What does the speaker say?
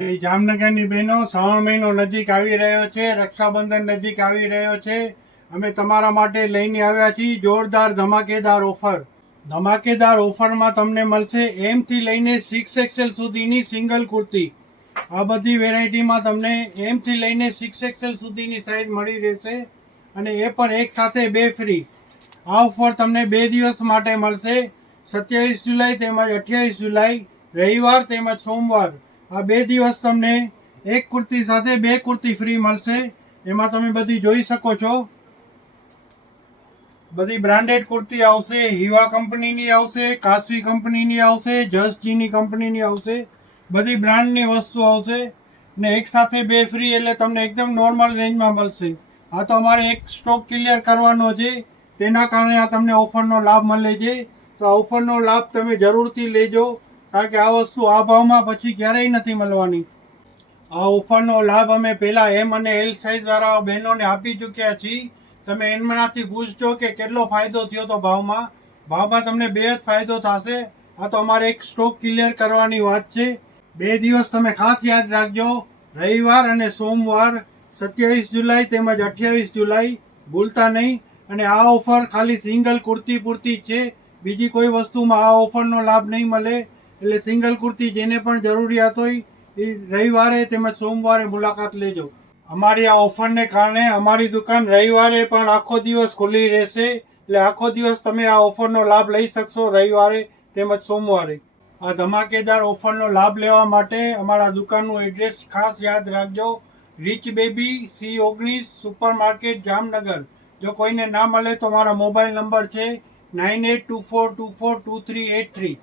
જામનગરની બહેનો, શ્રાવણ મહિનો નજીક આવી રહ્યો છે, રક્ષાબંધન નજીક આવી રહ્યો છે. અમે તમારા માટે લઈને આવ્યા છીએ જોરદાર ધમાકેદાર ઓફર. ધમાકેદાર ઓફરમાં તમને મળશે એમથી લઈને 6XL સુધીની સિંગલ કુર્તી. આ બધી વેરાયટીમાં તમને એમથી લઈને 6XL સુધીની સાઇઝ મળી રહેશે અને એ પણ એક સાથે 2 ફ્રી. આ ઓફર તમને 2 દિવસ માટે મળશે, 27 જુલાઈ તેમજ 28 જુલાઈ, રવિવાર તેમજ સોમવાર. આ 2 દિવસ તમને એક કુર્તી સાથે 2 કુર્તી ફ્રી મળશે. એમાં તમે બધી જોઈ શકો છો. બધી બ્રાન્ડેડ કુર્તી આવશે, હીવા કંપનીની આવશે, કાશવી કંપનીની આવશે, જસજીની કંપનીની આવશે. બધી બ્રાન્ડની વસ્તુ આવશે ને એક સાથે 2 ફ્રી એટલે તમને એકદમ નોર્મલ રેન્જમાં મળશે. આ તો અમારે એક સ્ટોક ક્લિયર કરવાનો છે, તેના કારણે આ તમને ઓફરનો લાભ મળે છે. તો આ ઓફરનો લાભ તમે જરૂરથી લેજો, કારણ કે આ વસ્તુ આ ભાવમાં પછી ક્યારેય નથી મળવાની. આ ઓફરનો લાભ અમે પહેલાં M અને L સાઇઝવાળા બહેનોને આપી ચૂક્યા છીએ. તમે એમનાથી પૂછજો કે કેટલો ફાયદો થયો તો ભાવમાં તમને 2 જ ફાયદો થશે. આ તો અમારે એક સ્ટોક ક્લિયર કરવાની વાત છે. 2 દિવસ તમે ખાસ યાદ રાખજો, રવિવાર અને સોમવાર, 27 જુલાઈ તેમજ 28 જુલાઈ, ભૂલતા નહીં. અને આ ઓફર ખાલી સિંગલ કુર્તી પૂરતી જ છે, બીજી કોઈ વસ્તુમાં આ ઓફરનો લાભ નહીં મળે. એટલે સિંગલ કુર્તી જેને પણ જરૂરિયાત હોય એ રવિવારે તેમજ સોમવારે મુલાકાત લેજો. અમારી આ ઓફરને કારણે અમારી દુકાન રવિવારે પણ આખો દિવસ ખુલ્લી રહેશે, એટલે આખો દિવસ તમે આ ઓફરનો લાભ લઈ શકશો રવિવારે તેમજ સોમવારે. આ ધમાકેદાર ઓફરનો લાભ લેવા માટે અમારા દુકાનનું એડ્રેસ ખાસ યાદ રાખજો, rich baby C19 super market Jamnagar. જો કોઈને ના મળે તો મારા મોબાઈલ નંબર છે 9824242383.